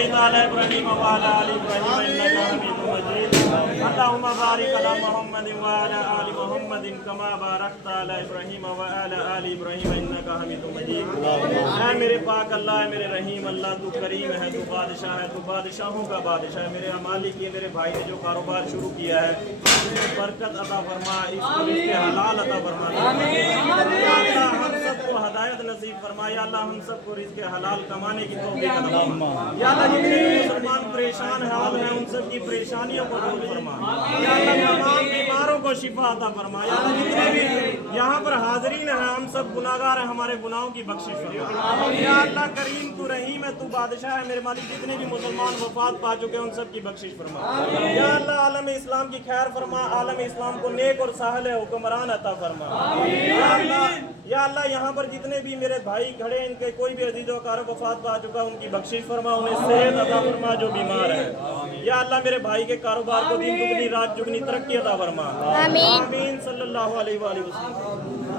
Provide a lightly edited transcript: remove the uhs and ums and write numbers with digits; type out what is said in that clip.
صليت على إبراهيم وعلى آل إبراهيم إنك حميد مجيد اللهم بارك على محمد وعلى آل محمد كما باركت على إبراهيم وعلى آل إبراهيم إنك حميد مجيد اے میرے پاک اللہ ہے میرے رحیم اللہ تو کریم ہے تو بادشاہ ہے تو بادشاہوں کا بادشاہ ہے میرے مالک یہ میرے بھائی نے جو کاروبار شروع کیا ہے برکت عطا فرما اس کو اس کے حلال عطا فرما یا اللہ ہم سب کو ہدایت نصیب فرما یا اللہ ہم سب کو رزق حلال کمانے کی توفیق عطا فرما یا اللہ جتنے بھی مسلمان پریشان حال ہیں ان سب کی پریشانیوں کو دور فرما یا اللہ تمام بیماروں کو شفا عطا فرما یا اللہ جتنے بھی یہاں پر حاضرین ہیں ہم سب گناہگار ہیں ہمارے گناہوں کی بخشش فرما یا اللہ کریم تو رحیم ہے تو بادشاہ ہے میرے مالک جتنے بھی مسلمان وفات پا چکے ہیں ان سب کی بخشش فرما یا اللہ عالم اسلام کی خیر فرما عالم اسلام کو نیک اور صالح حکمران عطا فرما یا اللہ یہاں پر جتنے بھی میرے بھائی کھڑے ہیں ان کے کوئی بھی عزیز و اقارب وفات پا چکا ان کی بخشش فرما انہیں صحت عطا فرما جو بیمار ہے یا اللہ میرے بھائی کے کاروبار کو دن دگنی رات جگنی ترقی عطا فرما آمین صلی اللہ علیہ وآلہ وسلم